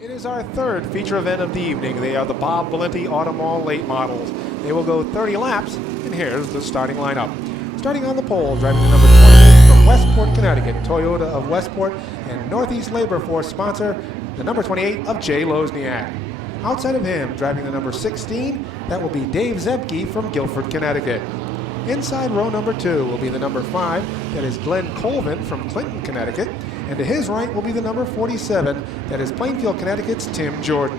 It is our third feature event of the evening. They are the Bob Valenti Automall late models. They will go 30 laps, and here's the starting lineup. Starting on the pole, driving the number 28 from Westport, Connecticut, Toyota of Westport, and Northeast Labor Force sponsor, the number 28 of Jay Lozniak. Outside of him, driving the number 16, that will be Dave Zemke from Guilford, Connecticut. Inside row number 2 will be the number 5, that is Glenn Colvin from Clinton, Connecticut. And to his right will be the number 47, that is Plainfield, Connecticut's Tim Jordan.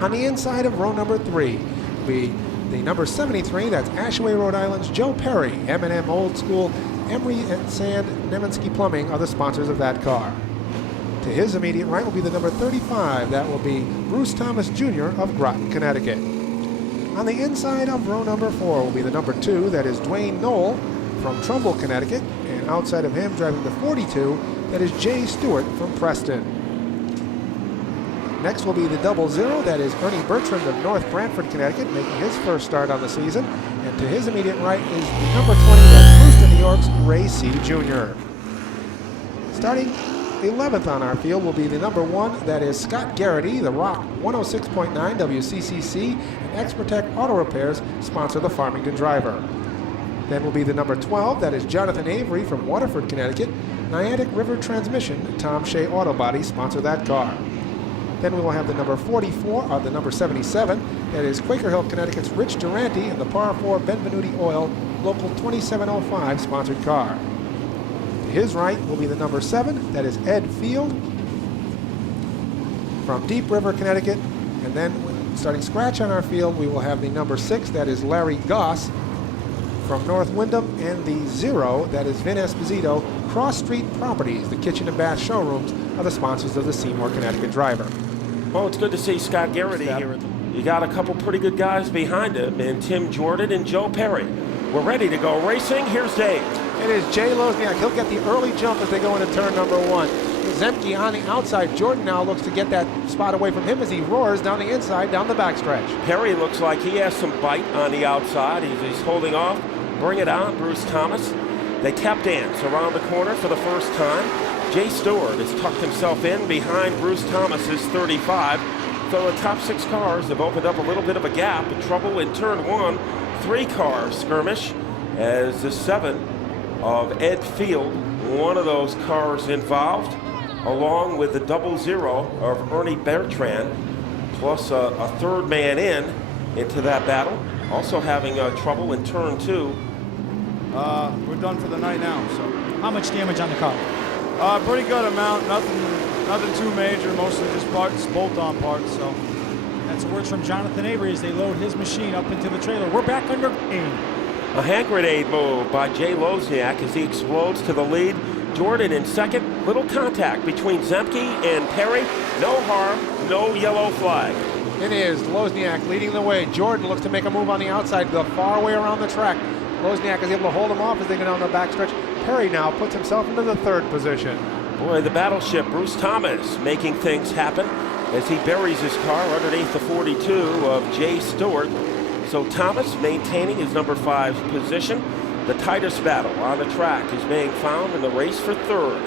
On the inside of row number 3 will be the number 73, that's Ashaway, Rhode Island's Joe Perry. M&M Old School, Emery and Sand, Nemensky Plumbing are the sponsors of that car. To his immediate right will be the number 35, that will be Bruce Thomas Jr. of Groton, Connecticut. On the inside of row number 4 will be the number 2, that is Dwayne Knoll from Trumbull, Connecticut. And outside of him, driving the 42, that is Jay Stewart from Preston. Next will be the 00, that is Ernie Bertrand of North Branford, Connecticut, making his first start on the season. And to his immediate right is the number 20, that's Brewster, New York's Ray C. Jr. Starting 11th on our field will be the number 1, that is Scott Garrity, the Rock 106.9 WCCC, and Expertech Auto Repairs sponsor the Farmington driver. Then will be the number 12, that is Jonathan Avery from Waterford, Connecticut. Niantic River Transmission, Tom Shea Auto Body sponsor that car. Then we will have the number 44, or the number 77, that is Quaker Hill, Connecticut's Rich Durante and the Par 4 Benvenuti Oil Local 2705 sponsored car. To his right will be the number 7, that is Ed Field from Deep River, Connecticut. And then starting scratch on our field, we will have the number 6, that is Larry Goss from North Windham, and the 0, that is Vin Esposito. Cross Street Properties, the kitchen and bath showrooms, are the sponsors of the Seymour, Connecticut driver. Well, it's good to see Scott Garrity here. You got a couple pretty good guys behind him, and Tim Jordan and Joe Perry. We're ready to go racing. Here's Dave. It is Jay Lozniak. He'll get the early jump as they go into turn number 1. Zemke on the outside. Jordan now looks to get that spot away from him as he roars down the inside, down the backstretch. Perry looks like he has some bite on the outside. He's holding off. Bring it on, Bruce Thomas. They tap dance around the corner for the first time. Jay Stewart has tucked himself in behind Bruce Thomas's 35. So the top 6 cars have opened up a little bit of a gap. Trouble in turn 1. 3-car skirmish as the 7 of Ed Field, one of those cars involved, along with the 00 of Ernie Bertrand, plus a third man into that battle. Also having trouble in turn 2. We're done for the night now. So, how much damage on the car? Pretty good amount. Nothing too major. Mostly just parts, bolt-on parts. So, that's words from Jonathan Avery as they load his machine up into the trailer. We're back under aim. A hand grenade move by Jay Lozniak as he explodes to the lead. Jordan in second. Little contact between Zemke and Perry. No harm. No yellow flag. It is Lozniak leading the way. Jordan looks to make a move on the outside, the far way around the track. Lozniak is able to hold him off as they go down the backstretch. Perry now puts himself into the 3rd position. Boy, the battleship Bruce Thomas making things happen as he buries his car underneath the 42 of Jay Stewart. So Thomas maintaining his number 5 position. The tightest battle on the track is being found in the race for 3rd.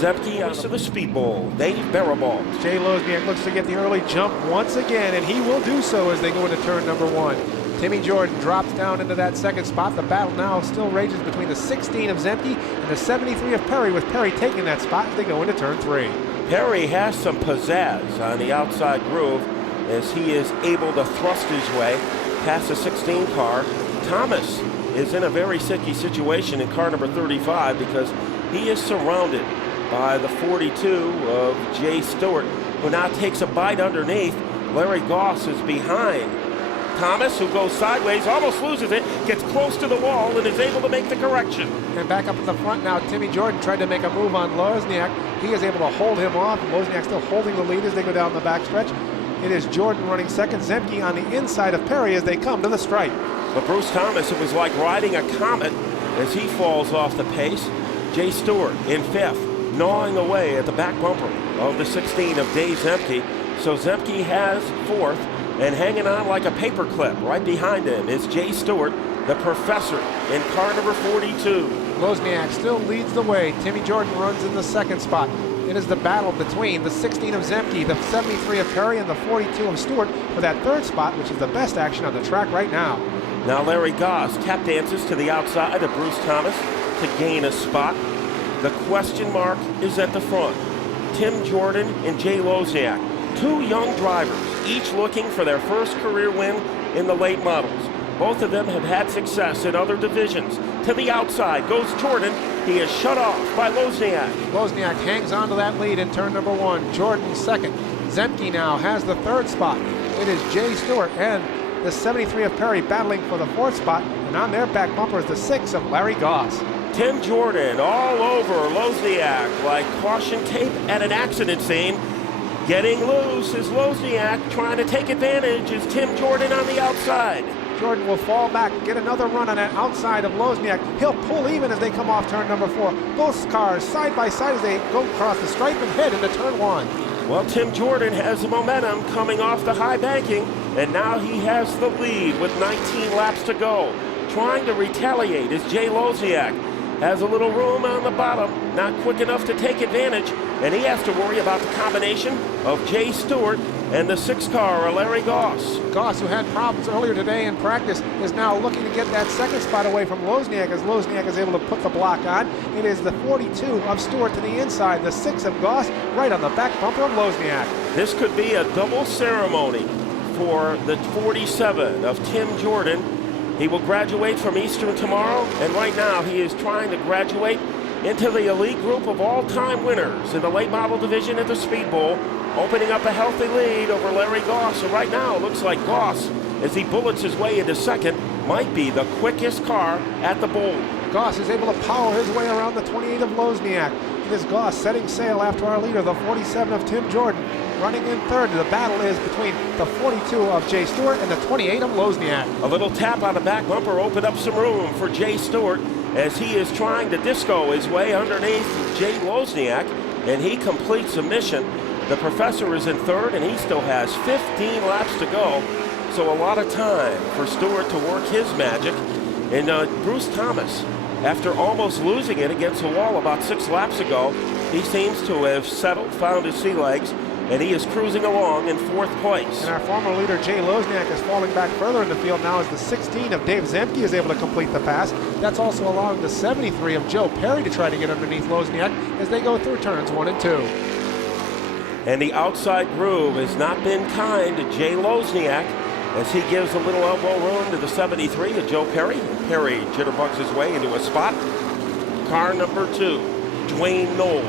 Zemke out of the Speedbowl, Dave Barabalt. Jay Lozniak looks to get the early jump once again, and he will do so as they go into turn number 1. Timmy Jordan drops down into that 2nd spot. The battle now still rages between the 16 of Zemke and the 73 of Perry, with Perry taking that spot as they go into turn 3. Perry has some pizzazz on the outside groove as he is able to thrust his way past the 16 car. Thomas is in a very sticky situation in car number 35 because he is surrounded by the 42 of Jay Stewart, who now takes a bite underneath. Larry Goss is behind Thomas, who goes sideways, almost loses it, gets close to the wall, and is able to make the correction. And back up at the front now, Timmy Jordan tried to make a move on Lozniak. He is able to hold him off. Lozniak still holding the lead as they go down the backstretch. It is Jordan running second, Zemke on the inside of Perry as they come to the stripe. But Bruce Thomas, it was like riding a comet as he falls off the pace. Jay Stewart in 5th, gnawing away at the back bumper of the 16 of Dave Zemke. So Zemke has 4th. And hanging on like a paper clip right behind him is Jay Stewart, the professor, in car number 42. Lozniak still leads the way. Timmy Jordan runs in the 2nd spot. It is the battle between the 16 of Zemke, the 73 of Perry, and the 42 of Stewart for that third spot, which is the best action on the track right now. Now Larry Goss tap dances to the outside of Bruce Thomas to gain a spot. The question mark is at the front. Tim Jordan and Jay Lozniak, two young drivers, each looking for their first career win in the late models. Both of them have had success in other divisions. To the outside goes Jordan. He is shut off by Lozniak. Lozniak hangs on to that lead in turn number 1. Jordan second. Zemke now has the third spot. It is Jay Stewart and the 73 of Perry battling for the fourth spot, and on their back bumper is the 6 of Larry Goss. Tim Jordan all over Lozniak like caution tape at an accident scene. Getting loose is Lozniak, trying to take advantage is Tim Jordan on the outside. Jordan will fall back, get another run on that outside of Lozniak. He'll pull even as they come off turn number 4. Both cars side by side as they go across the stripe and head into turn 1. Well, Tim Jordan has the momentum coming off the high banking, and now he has the lead with 19 laps to go. Trying to retaliate is Jay Lozniak. Has a little room on the bottom, not quick enough to take advantage, and he has to worry about the combination of Jay Stewart and the 6 car, Larry Goss. Goss, who had problems earlier today in practice, is now looking to get that second spot away from Lozniak as Lozniak is able to put the block on. It is the 42 of Stewart to the inside, the 6 of Goss right on the back bumper of Lozniak. This could be a double ceremony for the 47 of Tim Jordan. He will graduate from Eastern tomorrow, and right now he is trying to graduate into the elite group of all-time winners in the late model division at the Speedbowl, opening up a healthy lead over Larry Goss. So right now it looks like Goss, as he bullets his way into second, might be the quickest car at the bowl. Goss is able to power his way around the 28 of Lozniak. It is Goss setting sail after our leader, the 47 of Tim Jordan. Running in third, the battle is between the 42 of Jay Stewart and the 28 of Lozniak. A little tap on the back bumper opened up some room for Jay Stewart as he is trying to disco his way underneath Jay Lozniak, and he completes the mission. The professor is in third, and he still has 15 laps to go, so a lot of time for Stewart to work his magic. And Bruce Thomas, after almost losing it against the wall about 6 laps ago, he seems to have settled, found his sea legs, and he is cruising along in 4th place. And our former leader, Jay Lozniak, is falling back further in the field now as the 16 of Dave Zemke is able to complete the pass. That's also allowing the 73 of Joe Perry to try to get underneath Lozniak as they go through turns 1 and 2. And the outside groove has not been kind to Jay Lozniak as he gives a little elbow room to the 73 of Joe Perry. Perry jitterbugs his way into a spot. Car number 2, Dwayne Knoll.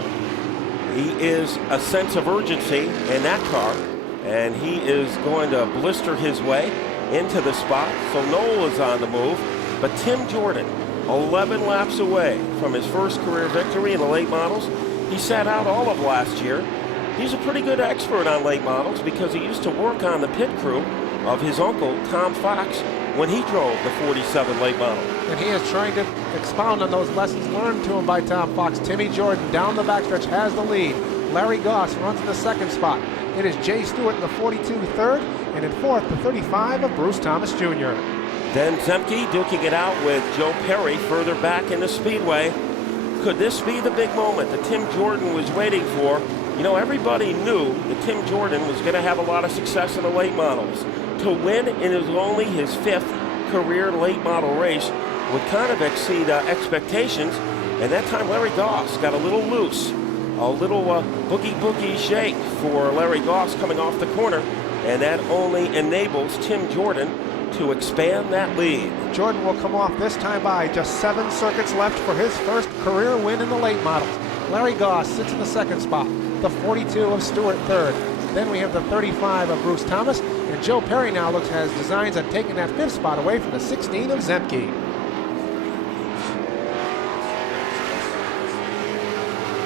He is a sense of urgency in that car, and he is going to blister his way into the spot. So Knoll is on the move, but Tim Jordan, 11 laps away from his first career victory in the late models. He sat out all of last year. He's a pretty good expert on late models because he used to work on the pit crew of his uncle, Tom Fox, when he drove the 47 late model. And he is trying to expound on those lessons learned to him by Tom Fox. Timmy Jordan down the backstretch has the lead. Larry Goss runs in the second spot. It is Jay Stewart in the 42 third, and in fourth, the 35 of Bruce Thomas Jr. Then Zemke duking it out with Joe Perry further back in the speedway. Could this be the big moment that Tim Jordan was waiting for? You know, everybody knew that Tim Jordan was going to have a lot of success in the late models. To win in only his 5th career late model race would kind of exceed expectations. And that time Larry Goss got a little loose. A little boogie shake for Larry Goss coming off the corner. And that only enables Tim Jordan to expand that lead. Jordan will come off this time by just 7 circuits left for his first career win in the late models. Larry Goss sits in the second spot. The 42 of Stewart third. Then we have the 35 of Bruce Thomas, and Joe Perry now has designs on taking that 5th spot away from the 16 of Zemke.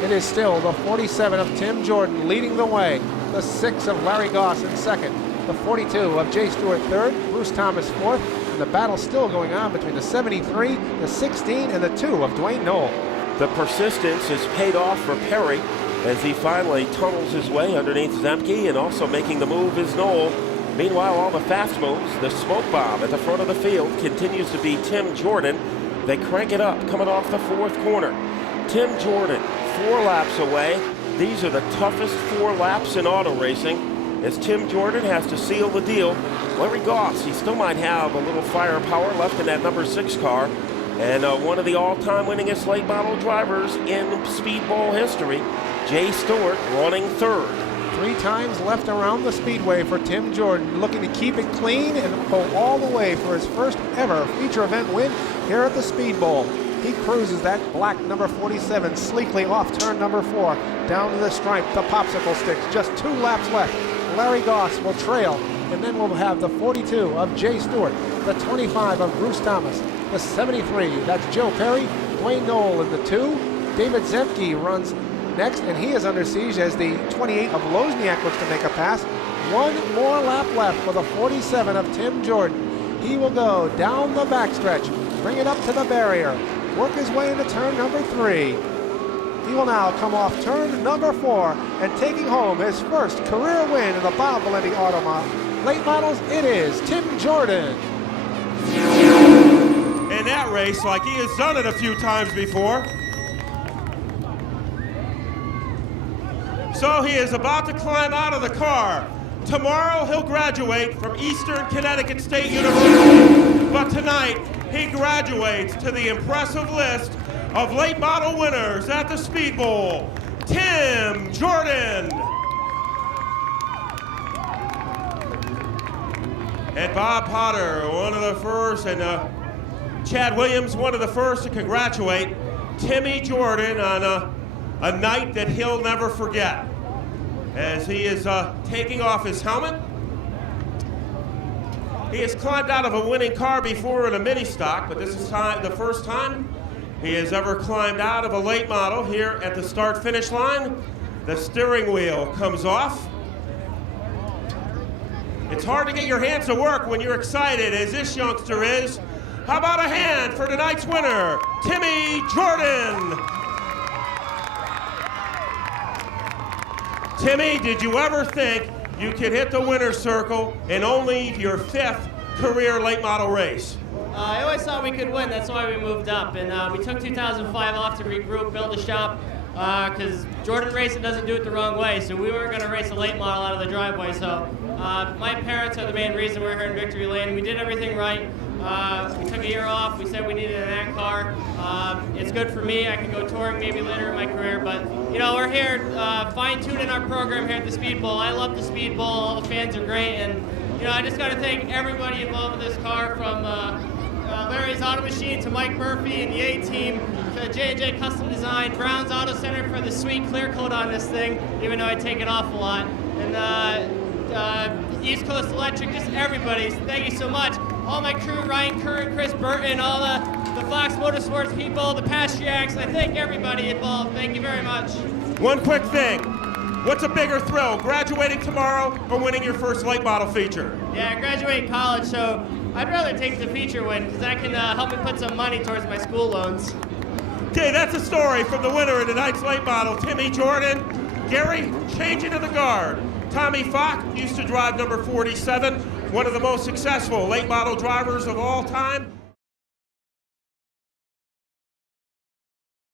It is still the 47 of Tim Jordan leading the way, the 6 of Larry Goss in second, the 42 of Jay Stewart third, Bruce Thomas fourth, and the battle still going on between the 73, the 16, and the 2 of Dwayne Knoll. The persistence has paid off for Perry as he finally tunnels his way underneath Zemke, and also making the move is Knoll. Meanwhile, all the fast moves, the smoke bomb at the front of the field continues to be Tim Jordan. They crank it up coming off the 4th corner. Tim Jordan 4 laps away. These are the toughest 4 laps in auto racing, as Tim Jordan has to seal the deal. Larry Goss, he still might have a little firepower left in that number 6 car, and one of the all-time winningest late model drivers in Speedbowl history, Jay Stewart, running 3rd. 3 times left around the speedway for Tim Jordan, looking to keep it clean and go all the way for his first ever feature event win here at the Speedbowl. He cruises that black number 47 sleekly off turn number 4, down to the stripe, the popsicle sticks. Just 2 laps left. Larry Goss will trail, and then we'll have the 42 of Jay Stewart, the 25 of Bruce Thomas, the 73, that's Joe Perry, Dwayne Knoll in the 2. David Zemke runs next, and he is under siege as the 28 of Lozniak looks to make a pass. 1 more lap left for the 47 of Tim Jordan. He will go down the backstretch, bring it up to the barrier, work his way into turn number 3. He will now come off turn number 4 and taking home his first career win in the Bob Valenti Auto Late Models, it is Tim Jordan. In that race, like he has done it a few times before. So he is about to climb out of the car. Tomorrow he'll graduate from Eastern Connecticut State University, but tonight he graduates to the impressive list of late model winners at the Speedbowl, Tim Jordan. And Bob Potter, one of the first, and Chad Williams, one of the first to congratulate Timmy Jordan on a night that he'll never forget, as he is taking off his helmet. He has climbed out of a winning car before in a mini stock, but this is the first time he has ever climbed out of a late model here at the start-finish line. The steering wheel comes off. It's hard to get your hands to work when you're excited, as this youngster is. How about a hand for tonight's winner, Timmy Jordan? Timmy, did you ever think you could hit the winner's circle in only your 5th career late model race? I always thought we could win. That's why we moved up. And we took 2005 off to regroup, build a shop, because Jordan Racing doesn't do it the wrong way. So we weren't going to race a late model out of the driveway. So my parents are the main reason we're here in Victory Lane. We did everything right. We took a year off. We said we needed an ant car. It's good for me. I can go touring maybe later in my career. But, you know, we're here fine-tuning our program here at the Speedbowl. I love the Speedbowl. All the fans are great. And, you know, I just got to thank everybody involved with this car, from Larry's Auto Machine to Mike Murphy and the A-Team to J&J Custom Design, Brown's Auto Center for the sweet clear coat on this thing, even though I take it off a lot. And East Coast Electric, just everybody, thank you so much. All my crew, Ryan Curran, Chris Burton, all the Fox Motorsports people, the Pastriacs, I thank everybody involved. Thank you very much. One quick thing. What's a bigger thrill, graduating tomorrow or winning your first late model feature? Yeah, I graduate college, so I'd rather take the feature win, because that can help me put some money towards my school loans. Okay, that's a story from the winner in tonight's late model, Timmy Jordan. Gary, changing to the guard. Tommy Falk used to drive number 47, one of the most successful late model drivers of all time.